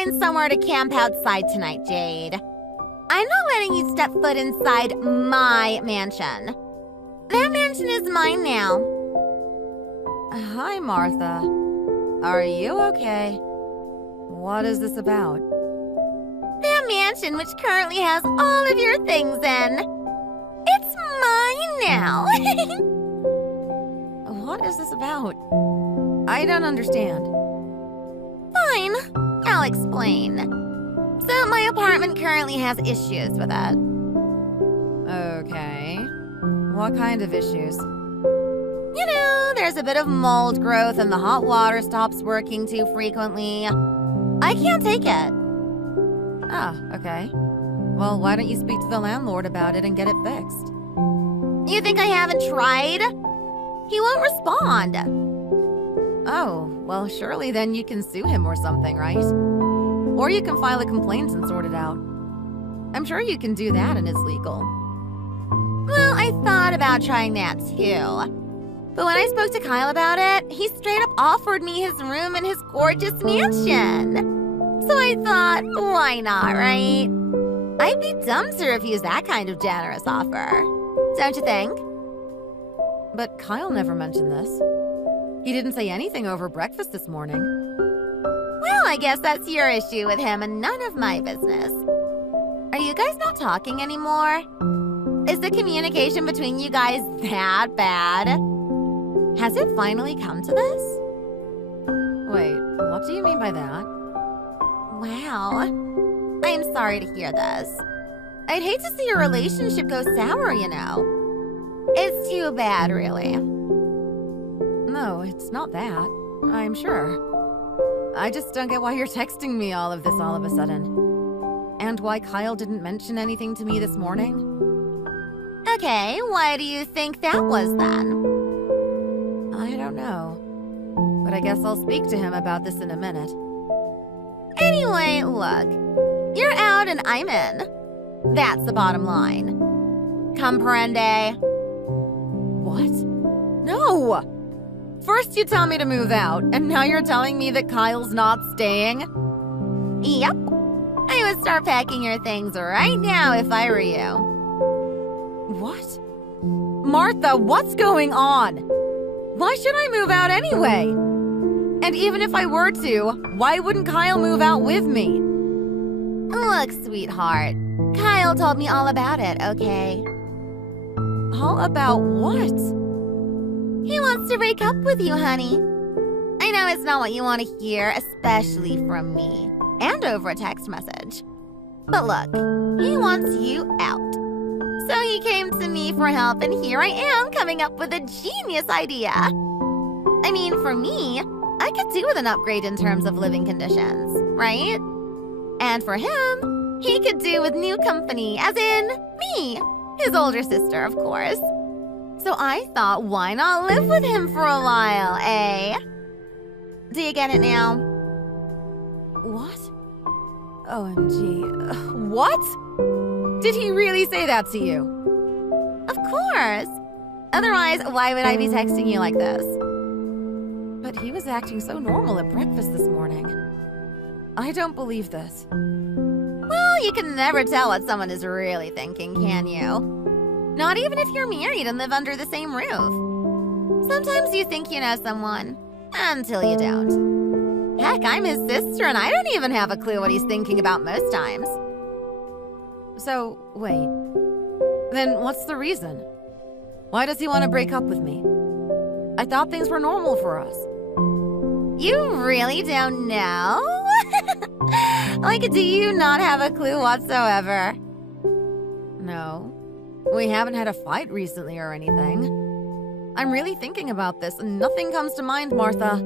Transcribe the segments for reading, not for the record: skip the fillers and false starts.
find somewhere to camp outside tonight, Jade. I'm not letting you step foot inside my mansion. That mansion is mine now. Hi, Martha. Are you okay? What is this about? That mansion, which currently has all of your things in. It's mine now. What is this about? I don't understand. Fine, I'll explain. So my apartment currently has issues with it. Okay. What kind of issues? You know, there's a bit of mold growth and the hot water stops working too frequently. I can't take it. Ah, okay. Well, why don't you speak to the landlord about it and get it fixed? You think I haven't tried? He won't respond. Oh, well, surely then you can sue him or something, right? Or you can file a complaint and sort it out. I'm sure you can do that and it's legal. Well, I thought about trying that too. But when I spoke to Kyle about it, he straight up offered me his room in his gorgeous mansion. So I thought, why not, right? I'd be dumb to refuse that kind of generous offer. Don't you think? But Kyle never mentioned this. He didn't say anything over breakfast this morning. Well, I guess that's your issue with him and none of my business. Are you guys not talking anymore? Is the communication between you guys that bad? Has it finally come to this? Wait, what do you mean by that? Wow. I'm sorry to hear this. I'd hate to see your relationship go sour, you know. It's too bad, really. No, it's not that. I'm sure. I just don't get why you're texting me all of this all of a sudden. And why Kyle didn't mention anything to me this morning? Okay, why do you think that was then? I don't know. But I guess I'll speak to him about this in a minute. Anyway, look. You're out and I'm in. That's the bottom line. Comprende? What? No! First you tell me to move out, and now you're telling me that Kyle's not staying? Yep. I would start packing your things right now if I were you. What? Martha, what's going on? Why should I move out anyway? And even if I were to, why wouldn't Kyle move out with me? Look, sweetheart. Kyle told me all about it, okay? All about what? He wants to break up with you, honey. I know it's not what you want to hear, especially from me, and over a text message. But look, he wants you out. So he came to me for help, and here I am coming up with a genius idea. I mean, for me, I could do with an upgrade in terms of living conditions, right? And for him, he could do with new company, as in me, his older sister, of course. So I thought, why not live with him for a while, eh? Do you get it now? What? OMG. What? Did he really say that to you? Of course. Otherwise, why would I be texting you like this? But he was acting so normal at breakfast this morning. I don't believe this. Well, you can never tell what someone is really thinking, can you? Not even if you're married and live under the same roof. Sometimes you think you know someone, until you don't. Heck, I'm his sister and I don't even have a clue what he's thinking about most times. So, wait. Then what's the reason? Why does he want to break up with me? I thought things were normal for us. You really don't know? Like, do you not have a clue whatsoever? No. We haven't had a fight recently or anything. I'm really thinking about this and nothing comes to mind, Martha.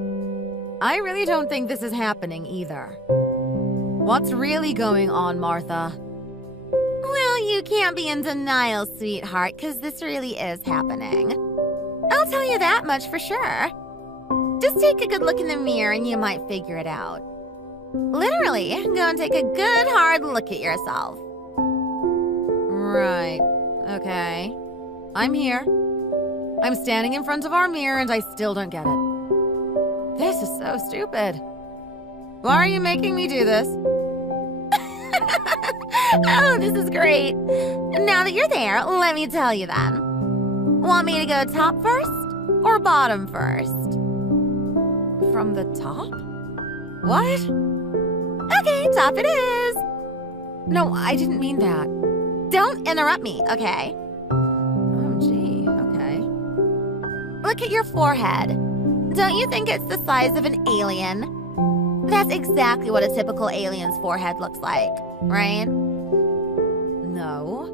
I really don't think this is happening either. What's really going on, Martha? Well, you can't be in denial, sweetheart, because this really is happening. I'll tell you that much for sure. Just take a good look in the mirror and you might figure it out. Literally, go and take a good hard look at yourself. Right. Okay. I'm here. I'm standing in front of our mirror and I still don't get it. This is so stupid. Why are you making me do this? Oh, this is great. Now that you're there, let me tell you then. Want me to go top first or bottom first? From the top? What? Okay, top it is. No, I didn't mean that. Don't interrupt me, okay? OMG, okay. Look at your forehead. Don't you think it's the size of an alien? That's exactly what a typical alien's forehead looks like, right? No.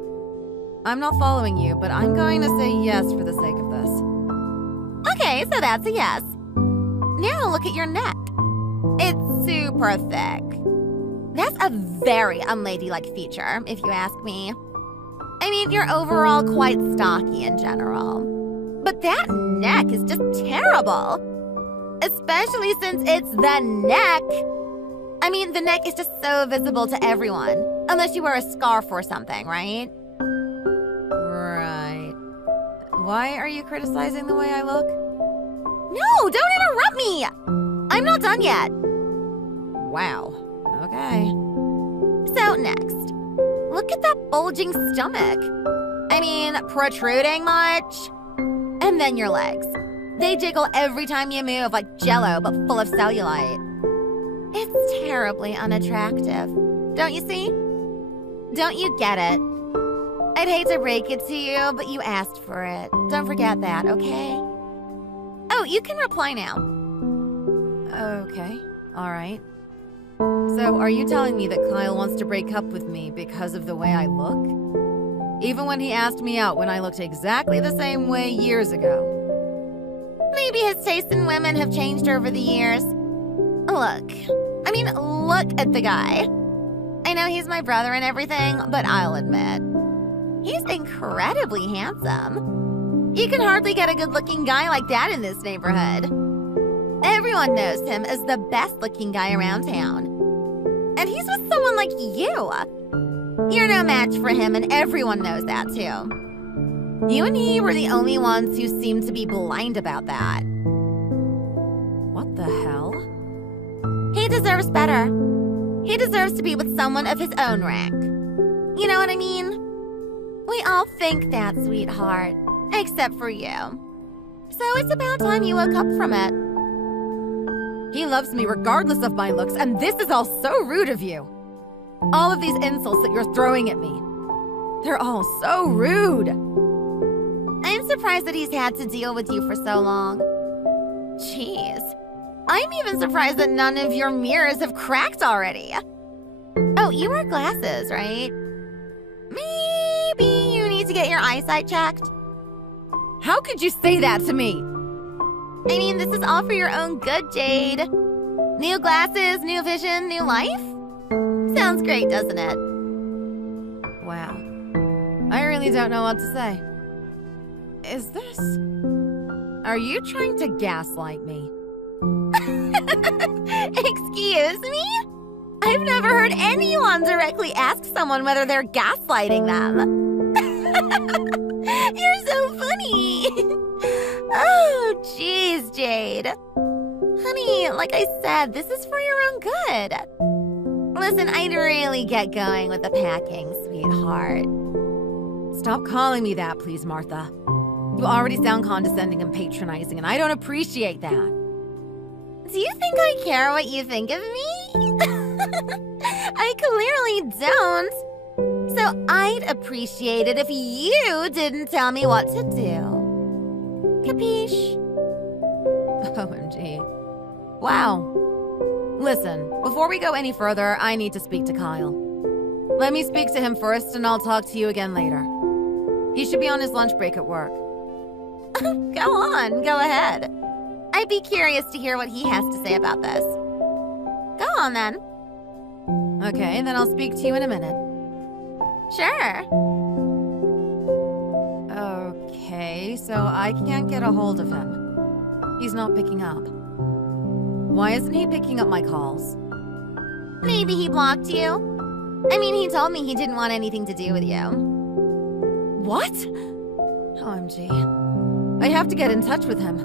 I'm not following you, but I'm going to say yes for the sake of this. Okay, so that's a yes. Now look at your neck. It's super thick. That's a very unladylike feature, if you ask me. I mean, you're overall quite stocky in general. But that neck is just terrible. Especially since it's the neck. I mean, the neck is just so visible to everyone. Unless you wear a scarf or something, right? Right. Why are you criticizing the way I look? No, don't interrupt me! I'm not done yet. Wow. Okay. So next, look at that bulging stomach. I mean, protruding much? And then your legs. They jiggle every time you move like jello, but full of cellulite. It's terribly unattractive. Don't you see? Don't you get it? I'd hate to break it to you, but you asked for it. Don't forget that, okay? Oh, you can reply now. Okay. All right. So, are you telling me that Kyle wants to break up with me because of the way I look? Even when he asked me out when I looked exactly the same way years ago. Maybe his tastes in women have changed over the years. Look at the guy. I know he's my brother and everything, but I'll admit, he's incredibly handsome. You can hardly get a good-looking guy like that in this neighborhood. Everyone knows him as the best-looking guy around town. And he's with someone like you. You're no match for him, and everyone knows that, too. You and he were the only ones who seemed to be blind about that. What the hell? He deserves better. He deserves to be with someone of his own rank. You know what I mean? We all think that, sweetheart. Except for you. So it's about time you woke up from it. He loves me regardless of my looks, and this is all so rude of you. All of these insults that you're throwing at me. They're all so rude. I'm surprised that he's had to deal with you for so long. Jeez. I'm even surprised that none of your mirrors have cracked already. Oh, you wear glasses, right? Maybe you need to get your eyesight checked. How could you say that to me? I mean, this is all for your own good, Jade. New glasses, new vision, new life? Sounds great, doesn't it? Wow. I really don't know what to say. Is this... Are you trying to gaslight me? Excuse me? I've never heard anyone directly ask someone whether they're gaslighting them. You're so funny. Oh, jeez, Jade. Honey, like I said, this is for your own good. Listen, I'd really get going with the packing, sweetheart. Stop calling me that, please, Martha. You already sound condescending and patronizing, and I don't appreciate that. Do you think I care what you think of me? I clearly don't. So I'd appreciate it if you didn't tell me what to do. Capiche? OMG. Wow. Listen, before we go any further, I need to speak to Kyle. Let me speak to him first, and I'll talk to you again later. He should be on his lunch break at work. Go on, go ahead. I'd be curious to hear what he has to say about this. Go on, then. Okay, then I'll speak to you in a minute. Sure. Okay, so I can't get a hold of him. He's not picking up. Why isn't he picking up my calls? Maybe he blocked you. I mean, he told me he didn't want anything to do with you. What? OMG. I have to get in touch with him.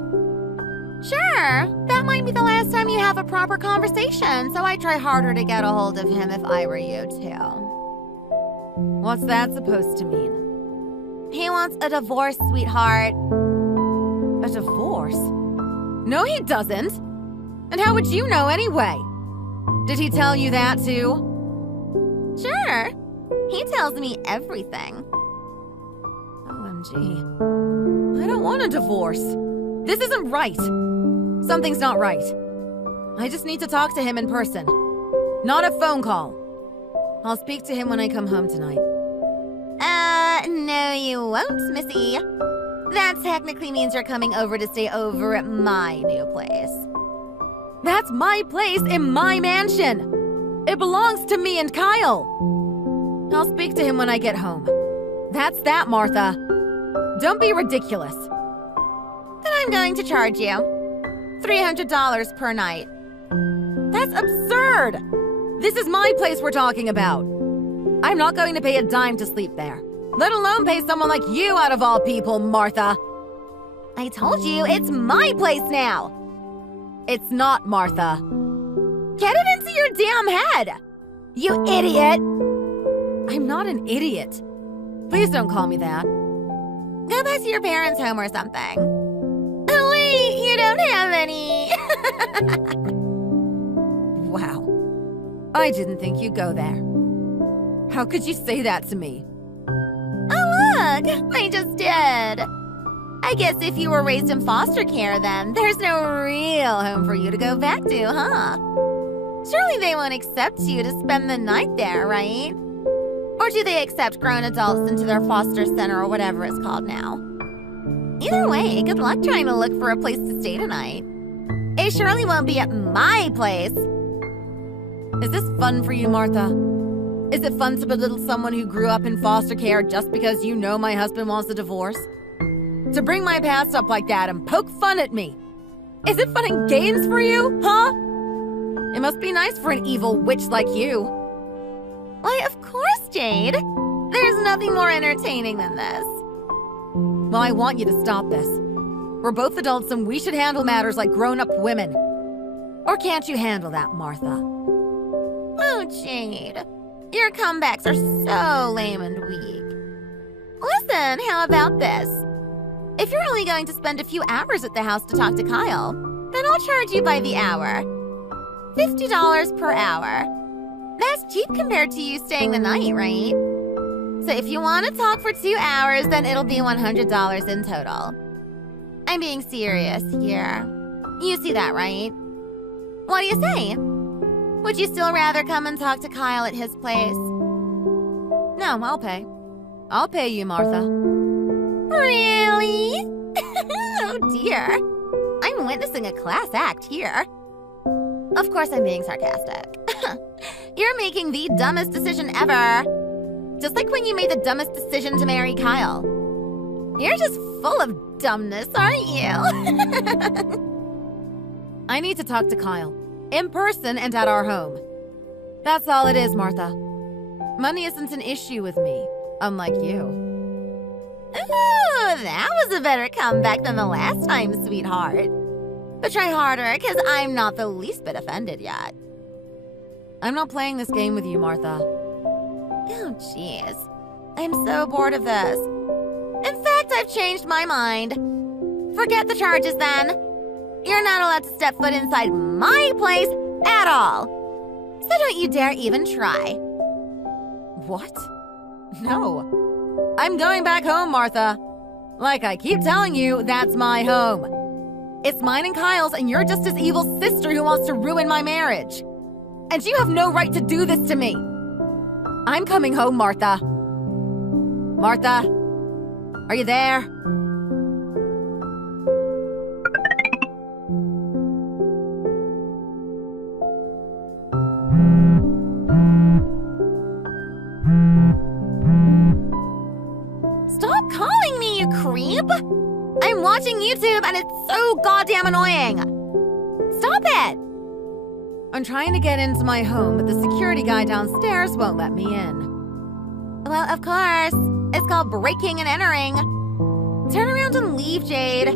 Sure, that might be the last time you have a proper conversation, so I'd try harder to get a hold of him if I were you, too. What's that supposed to mean? He wants a divorce, sweetheart. A divorce? No, he doesn't. And how would you know anyway? Did he tell you that too? Sure. He tells me everything. OMG. I don't want a divorce. This isn't right. Something's not right. I just need to talk to him in person. Not a phone call. I'll speak to him when I come home tonight. No you won't, Missy. That technically means you're coming over to stay over at my new place. That's my place in my mansion. It belongs to me and Kyle. I'll speak to him when I get home. That's that, Martha. Don't be ridiculous. Then I'm going to charge you $300 per night. That's absurd! This is my place we're talking about. I'm not going to pay a dime to sleep there, let alone pay someone like you out of all people, Martha. I told you, it's my place now. It's not, Martha. Get it into your damn head, you idiot. I'm not an idiot. Please don't call me that. Go back to your parents' home or something. Oh wait, you don't have any. Wow. I didn't think you'd go there. How could you say that to me? Oh look, I just did. I guess if you were raised in foster care then, there's no real home for you to go back to, huh? Surely they won't accept you to spend the night there, right? Or do they accept grown adults into their foster center or whatever it's called now? Either way, good luck trying to look for a place to stay tonight. It surely won't be at my place. Is this fun for you, Martha? Is it fun to belittle someone who grew up in foster care just because you know my husband wants a divorce? To bring my past up like that and poke fun at me? Is it fun and games for you, huh? It must be nice for an evil witch like you. Why, of course, Jade. There's nothing more entertaining than this. Well, I want you to stop this. We're both adults and we should handle matters like grown-up women. Or can't you handle that, Martha? Oh, Jade. Your comebacks are so lame and weak. Listen, how about this? If you're only going to spend a few hours at the house to talk to Kyle, then I'll charge you by the hour. $50 per hour. That's cheap compared to you staying the night, right? So if you want to talk for 2 hours, then it'll be $100 in total. I'm being serious here. You see that, right? What do you say? Would you still rather come and talk to Kyle at his place? No, I'll pay. I'll pay you, Martha. Really? Oh dear. I'm witnessing a class act here. Of course I'm being sarcastic. You're making the dumbest decision ever. Just like when you made the dumbest decision to marry Kyle. You're just full of dumbness, aren't you? I need to talk to Kyle. In person and at our home. That's all it is, Martha. Money isn't an issue with me, unlike you. Ooh, that was a better comeback than the last time, sweetheart. But try harder, because I'm not the least bit offended yet. I'm not playing this game with you, Martha. Oh, jeez. I'm so bored of this. In fact, I've changed my mind. Forget the charges, then. You're not allowed to step foot inside my place at all. So don't you dare even try. What? No. I'm going back home, Martha. Like I keep telling you, that's my home. It's mine and Kyle's, and you're just his evil sister who wants to ruin my marriage. And you have no right to do this to me. I'm coming home, Martha. Martha, are you there? Stop calling me, you creep! I'm watching YouTube and it's so goddamn annoying! Stop it! I'm trying to get into my home, but the security guy downstairs won't let me in. Well, of course. It's called breaking and entering. Turn around and leave, Jade.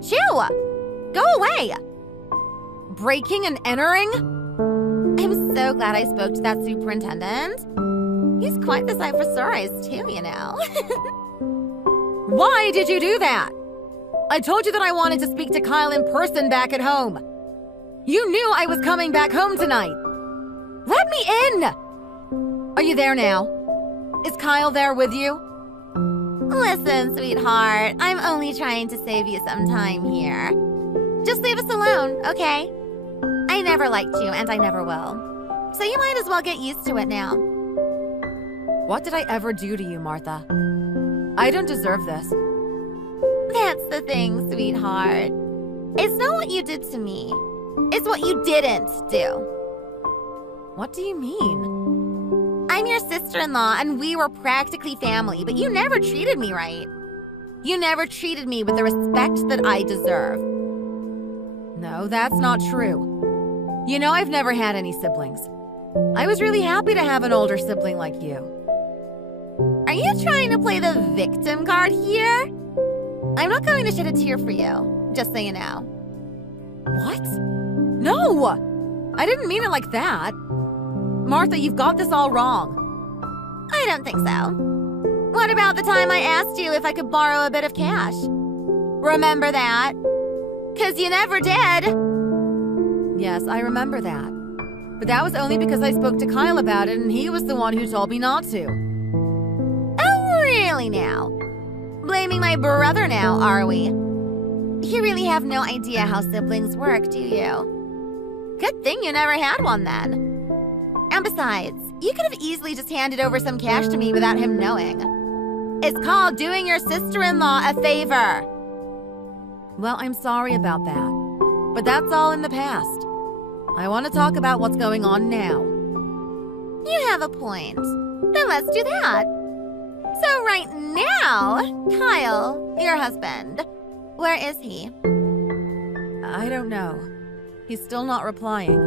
Shoo! Go away! Breaking and entering? I'm so glad I spoke to that superintendent. He's quite the sight for sore eyes, too, you know. Why did you do that? I told you that I wanted to speak to Kyle in person back at home. You knew I was coming back home tonight. Let me in! Are you there now? Is Kyle there with you? Listen, sweetheart, I'm only trying to save you some time here. Just leave us alone, okay? I never liked you, and I never will. So you might as well get used to it now. What did I ever do to you, Martha? I don't deserve this. That's the thing, sweetheart. It's not what you did to me. It's what you didn't do. What do you mean? I'm your sister-in-law, and we were practically family, but you never treated me right. You never treated me with the respect that I deserve. No, that's not true. You know I've never had any siblings. I was really happy to have an older sibling like you. Are you trying to play the victim card here? I'm not going to shed a tear for you, just so you know. What? No! I didn't mean it like that. Martha, you've got this all wrong. I don't think so. What about the time I asked you if I could borrow a bit of cash? Remember that? 'Cause you never did. Yes, I remember that. But that was only because I spoke to Kyle about it and he was the one who told me not to. Oh, really now? Blaming my brother now, are we? You really have no idea how siblings work, do you? Good thing you never had one then. And besides, you could have easily just handed over some cash to me without him knowing. It's called doing your sister-in-law a favor. Well, I'm sorry about that. But that's all in the past. I want to talk about what's going on now. You have a point. Then let's do that. So right now, Kyle, your husband, where is he? I don't know. He's still not replying.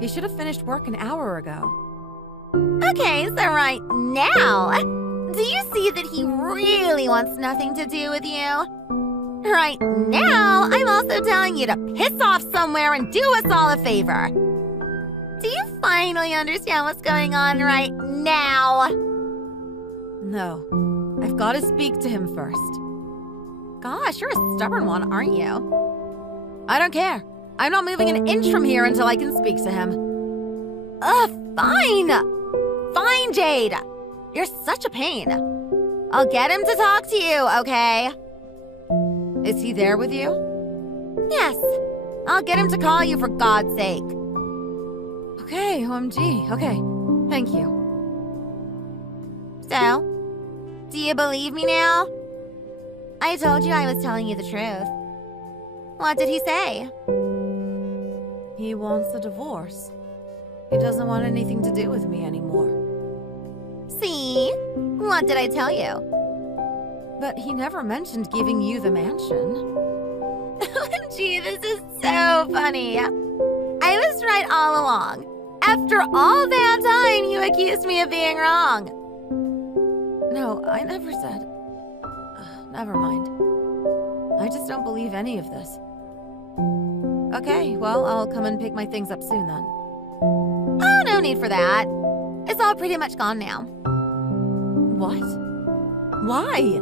He should have finished work an hour ago. Okay, so right now, do you see that he really wants nothing to do with you? Right now, I'm also telling you to piss off somewhere and do us all a favor. Do you finally understand what's going on right now? No, I've got to speak to him first. Gosh, you're a stubborn one, aren't you? I don't care. I'm not moving an inch from here until I can speak to him. Ugh, fine! Fine, Jade! You're such a pain. I'll get him to talk to you, okay? Is he there with you? Yes. I'll get him to call you for God's sake. Okay, OMG. Okay, thank you. So, do you believe me now? I told you I was telling you the truth. What did he say? He wants a divorce. He doesn't want anything to do with me anymore. See? What did I tell you? But he never mentioned giving you the mansion. OMG, this is so funny. I was right all along. After all that time, you accused me of being wrong. No, I never said. Never mind. I just don't believe any of this. Okay, well, I'll come and pick my things up soon then. Oh, no need for that. It's all pretty much gone now. What? Why?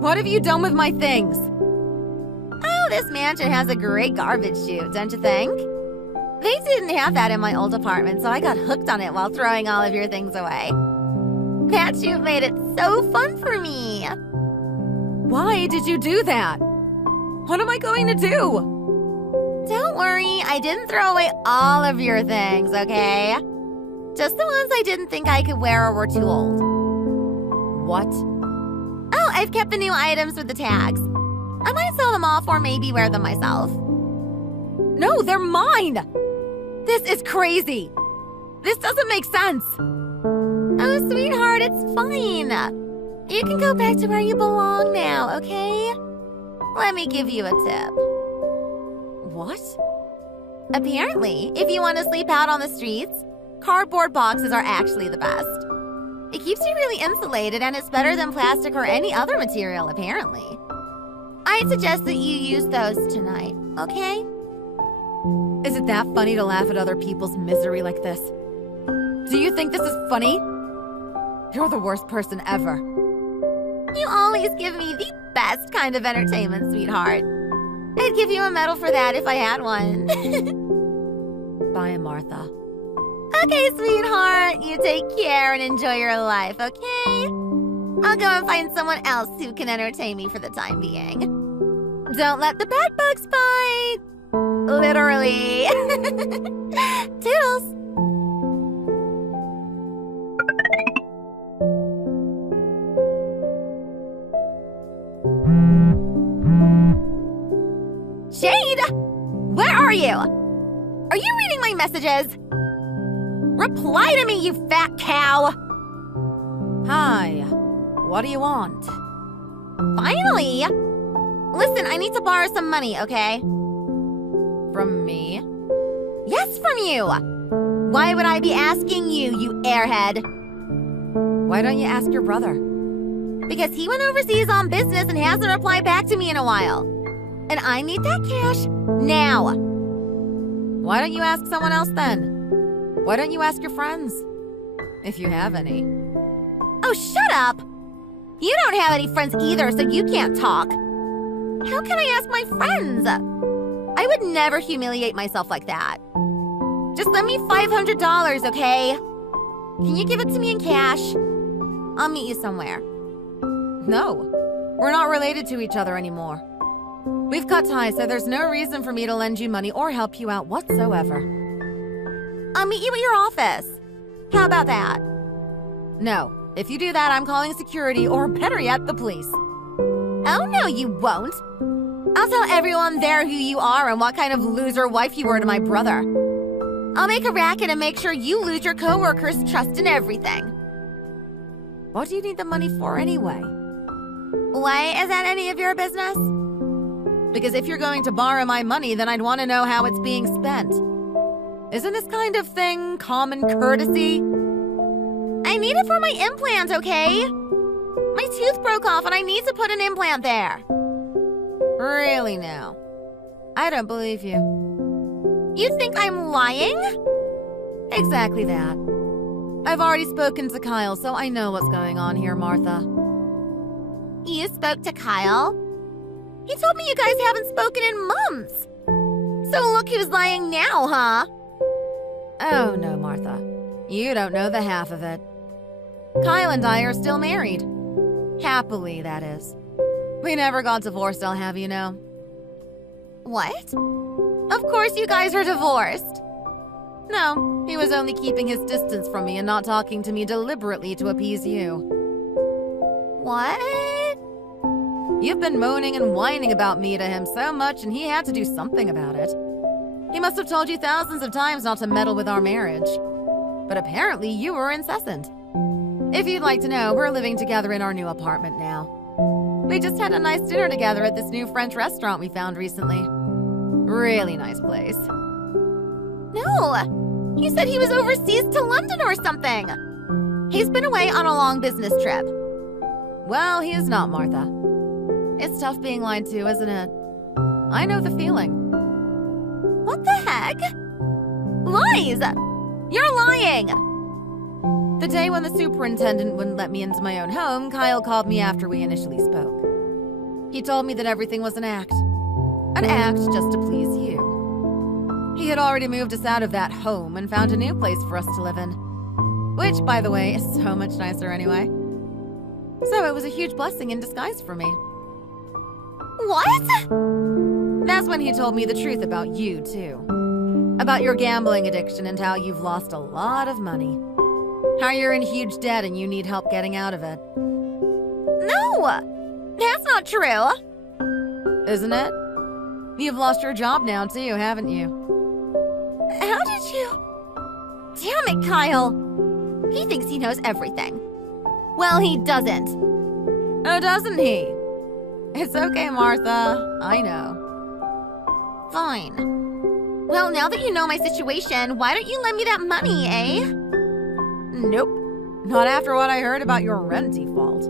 What have you done with my things? Oh, this mansion has a great garbage chute, don't you think? They didn't have that in my old apartment, so I got hooked on it while throwing all of your things away. That chute made it so fun for me. Why did you do that? What am I going to do? Don't worry, I didn't throw away all of your things, okay? Just the ones I didn't think I could wear or were too old. What? Oh, I've kept the new items with the tags. I might sell them off or maybe wear them myself. No, they're mine! This is crazy! This doesn't make sense! Oh, sweetheart, it's fine. You can go back to where you belong now, okay? Let me give you a tip. What? Apparently, if you want to sleep out on the streets, cardboard boxes are actually the best. It keeps you really insulated and it's better than plastic or any other material, apparently. I'd suggest that you use those tonight. okay? Is it that funny to laugh at other people's misery like this? Do you think this is funny? You're the worst person ever. You always give me the best kind of entertainment, sweetheart. I'd give you a medal for that if I had one. Bye, Martha. Okay, sweetheart. You take care and enjoy your life, okay? I'll go and find someone else who can entertain me for the time being. Don't let the bed bugs bite. Literally. Toodles. Jade! Where are you? Are you reading my messages? Reply to me, you fat cow! Hi. What do you want? Finally! Listen, I need to borrow some money, okay? From me? Yes, from you! Why would I be asking you, you airhead? Why don't you ask your brother? Because he went overseas on business and hasn't replied back to me in a while. And I need that cash now. Why don't you ask someone else then? Why don't you ask your friends? If you have any. Oh, shut up! You don't have any friends either, so you can't talk. How can I ask my friends? I would never humiliate myself like that. Just lend me $500, okay? Can you give it to me in cash? I'll meet you somewhere. No, we're not related to each other anymore. We've cut ties, so there's no reason for me to lend you money or help you out whatsoever. I'll meet you at your office. How about that? No, if you do that, I'm calling security or better yet, the police. Oh, no, you won't. I'll tell everyone there who you are and what kind of loser wife you were to my brother. I'll make a racket and make sure you lose your coworkers' trust in everything. What do you need the money for anyway? Why is that any of your business? Because if you're going to borrow my money, then I'd want to know how it's being spent. Isn't this kind of thing common courtesy? I need it for my implant, okay? My tooth broke off and I need to put an implant there. Really now? I don't believe you. You think I'm lying? Exactly that. I've already spoken to Kyle, so I know what's going on here, Martha. You spoke to Kyle? He told me you guys haven't spoken in months. So look who's lying now, huh? Oh, no, Martha. You don't know the half of it. Kyle and I are still married. Happily, that is. We never got divorced, I'll have you know. What? Of course you guys are divorced. No, he was only keeping his distance from me and not talking to me deliberately to appease you. What? You've been moaning and whining about me to him so much, and he had to do something about it. He must have told you thousands of times not to meddle with our marriage. But apparently you were incessant. If you'd like to know, we're living together in our new apartment now. We just had a nice dinner together at this new French restaurant we found recently. Really nice place. No, he said he was overseas to London or something. He's been away on a long business trip. Well, he is not, Martha. It's tough being lied to, isn't it? I know the feeling. What the heck? Lies! You're lying! The day when the superintendent wouldn't let me into my own home, Kyle called me after we initially spoke. He told me that everything was an act. An act just to please you. He had already moved us out of that home and found a new place for us to live in. Which, by the way, is so much nicer anyway. So it was a huge blessing in disguise for me. What? That's when he told me the truth about you, too. About your gambling addiction and how you've lost a lot of money. How you're in huge debt and you need help getting out of it. No! That's not true. Isn't it? You've lost your job now, too, haven't you? How did you... Damn it, Kyle. He thinks he knows everything. Well, he doesn't. Oh, doesn't he? It's okay, Martha. I know. Fine. Well, now that you know my situation, why don't you lend me that money, eh? Nope. Not after what I heard about your rent default.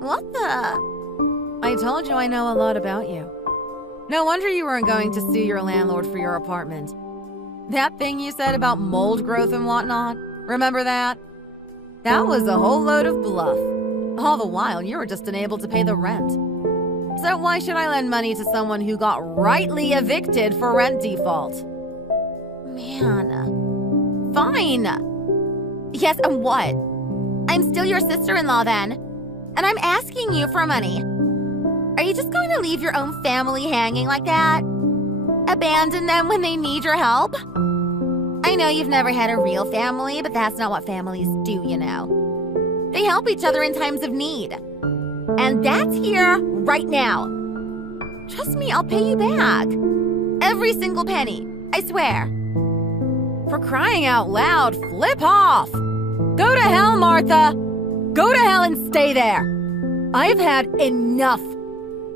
What the... I told you I know a lot about you. No wonder you weren't going to sue your landlord for your apartment. That thing you said about mold growth and whatnot, remember that? That was a whole load of bluff. All the while, you were just unable to pay the rent. So why should I lend money to someone who got rightly evicted for rent default? Man. Fine. Yes, and what? I'm still your sister-in-law then. And I'm asking you for money. Are you just going to leave your own family hanging like that? Abandon them when they need your help? I know you've never had a real family, but that's not what families do, you know. They help each other in times of need. And that's here right now. Trust me, I'll pay you back. Every single penny, I swear. For crying out loud, flip off! Go to hell, Martha! Go to hell and stay there! I've had enough!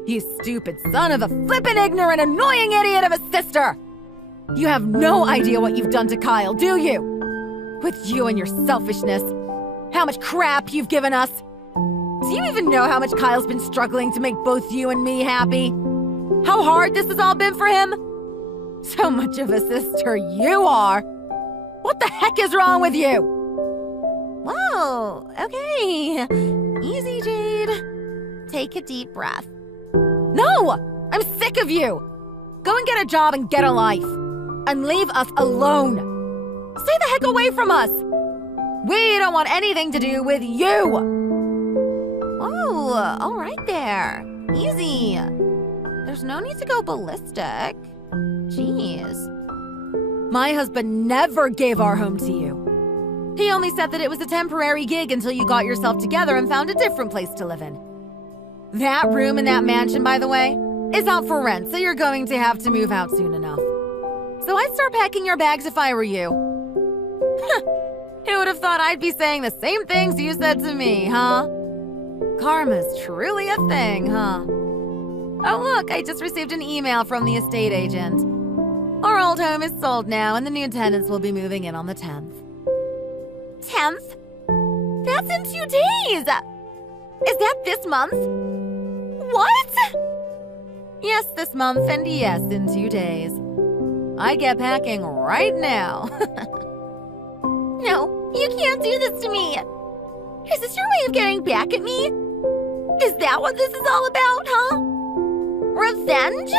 You stupid son of a flippin' ignorant, annoying idiot of a sister! You have no idea what you've done to Kyle, do you? With you and your selfishness. How much crap you've given us. Do you even know how much Kyle's been struggling to make both you and me happy? How hard this has all been for him? So much of a sister you are! What the heck is wrong with you? Whoa, okay. Easy, Jade. Take a deep breath. No! I'm sick of you! Go and get a job and get a life. And leave us alone. Stay the heck away from us. We don't want anything to do with you. Oh, all right there. Easy. There's no need to go ballistic. Jeez. My husband never gave our home to you. He only said that it was a temporary gig until you got yourself together and found a different place to live in. That room in that mansion, by the way, is out for rent, so you're going to have to move out soon enough. So I'd start packing your bags if I were you. Who would have thought I'd be saying the same things you said to me, huh? Karma's truly a thing, huh? Oh look, I just received an email from the estate agent. Our old home is sold now and the new tenants will be moving in on the 10th. 10th? That's in 2 days! Is that this month? What? Yes, this month, and yes, in 2 days. I get packing right now. No, you can't do this to me. Is this your way of getting back at me? Is that what this is all about, huh? Revenge?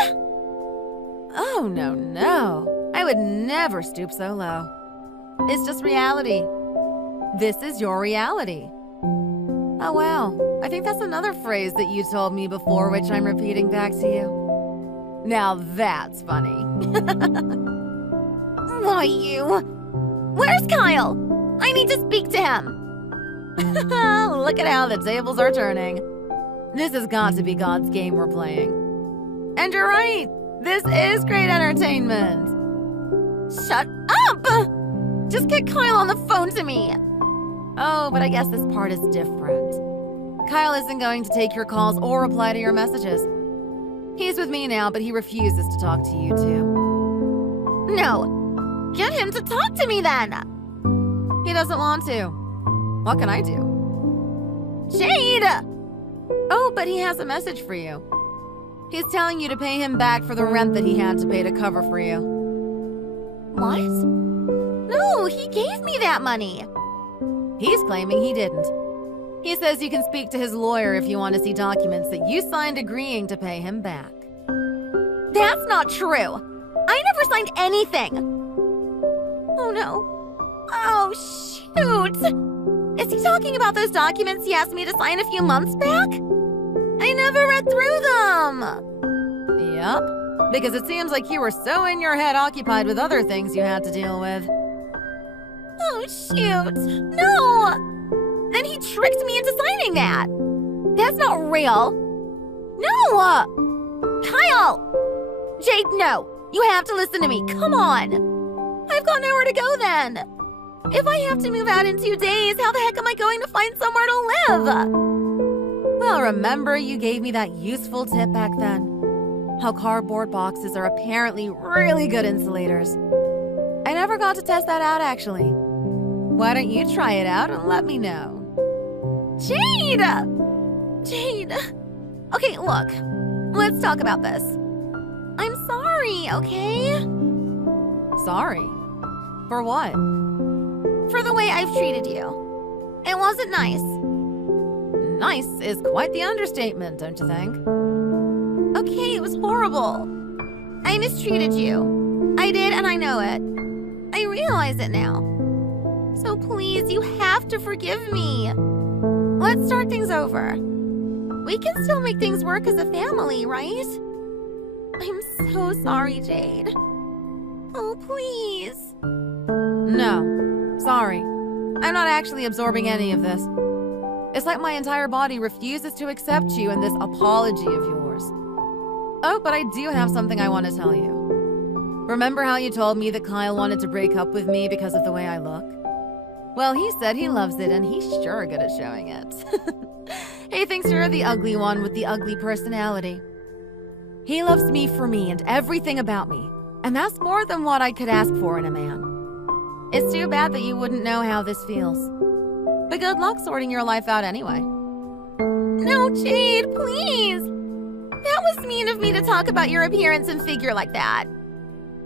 Oh, no. I would never stoop so low. It's just reality. This is your reality. Oh, wow. I think that's another phrase that you told me before, which I'm repeating back to you. Now that's funny. Why, you? Where's Kyle? I need to speak to him. Look at how the tables are turning. This has got to be God's game we're playing. And you're right. This is great entertainment. Shut up! Just get Kyle on the phone to me. Oh, but I guess this part is different. Kyle isn't going to take your calls or reply to your messages. He's with me now, but he refuses to talk to you too. No. Get him to talk to me then. He doesn't want to. What can I do? Jade! Oh, but he has a message for you. He's telling you to pay him back for the rent that he had to pay to cover for you. What? No, he gave me that money. He's claiming he didn't. He says you can speak to his lawyer if you want to see documents that you signed agreeing to pay him back. That's not true. I never signed anything. Oh, no. Oh, shoot. Is he talking about those documents he asked me to sign a few months back? I never read through them. Yep, because it seems like you were so in your head occupied with other things you had to deal with. Oh, shoot. No. Then he tricked me into signing that. That's not real. No. Kyle. Jade, no. You have to listen to me. Come on. I've got nowhere to go then. If I have to move out in 2 days, how the heck am I going to find somewhere to live? Well, remember you gave me that useful tip back then? How cardboard boxes are apparently really good insulators. I never got to test that out, actually. Why don't you try it out and let me know? Jade! Jade. Okay, look. Let's talk about this. I'm sorry, okay? Sorry? For what? For the way I've treated you. It wasn't nice. Nice is quite the understatement, don't you think? Okay, it was horrible. I mistreated you. I did, and I know it. I realize it now. So please, you have to forgive me. Let's start things over. We can still make things work as a family, right? I'm so sorry, Jade. Oh, please. No. Sorry. I'm not actually absorbing any of this. It's like my entire body refuses to accept you and this apology of yours. Oh, but I do have something I want to tell you. Remember how you told me that Kyle wanted to break up with me because of the way I look? Well, he said he loves it, and he's sure good at showing it. He thinks you're the ugly one with the ugly personality. He loves me for me and everything about me, and that's more than what I could ask for in a man. It's too bad that you wouldn't know how this feels. But good luck sorting your life out anyway. No, Jade, please. That was mean of me to talk about your appearance and figure like that.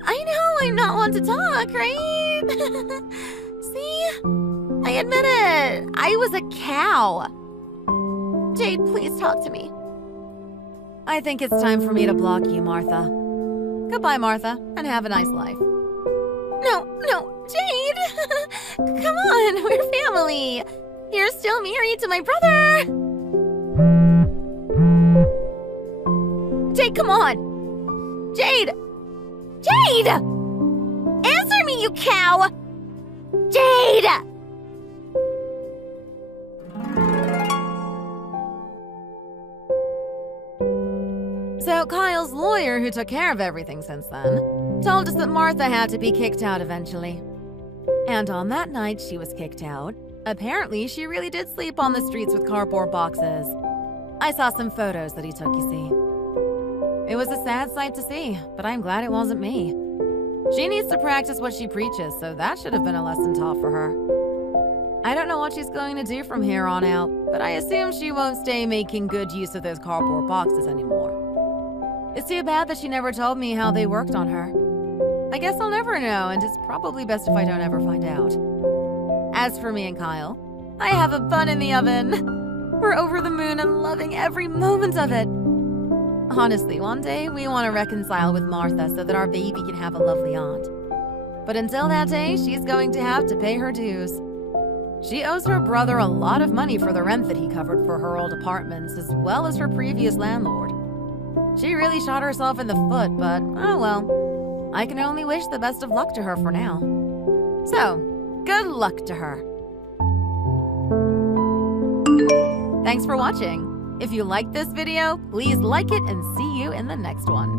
I know I'm not one to talk, right? See? I admit it. I was a cow. Jade, please talk to me. I think it's time for me to block you, Martha. Goodbye, Martha, and have a nice life. No, Jade. Come on, we're family. You're still married to my brother. Jade, come on. Jade! Jade! Answer me, you cow! Jade! So Kyle's lawyer, who took care of everything since then, told us that Martha had to be kicked out eventually. And on that night she was kicked out, apparently she really did sleep on the streets with cardboard boxes. I saw some photos that he took, you see. It was a sad sight to see, but I'm glad it wasn't me. She needs to practice what she preaches, so that should have been a lesson taught for her. I don't know what she's going to do from here on out, but I assume she won't stay making good use of those cardboard boxes anymore. It's too bad that she never told me how they worked on her. I guess I'll never know, and it's probably best if I don't ever find out. As for me and Kyle, I have a bun in the oven. We're over the moon and loving every moment of it. Honestly, one day we want to reconcile with Martha so that our baby can have a lovely aunt. But until that day, she's going to have to pay her dues. She owes her brother a lot of money for the rent that he covered for her old apartments, as well as her previous landlord. She really shot herself in the foot, but oh well. I can only wish the best of luck to her for now. So, good luck to her. Thanks for watching. If you liked this video, please like it and see you in the next one.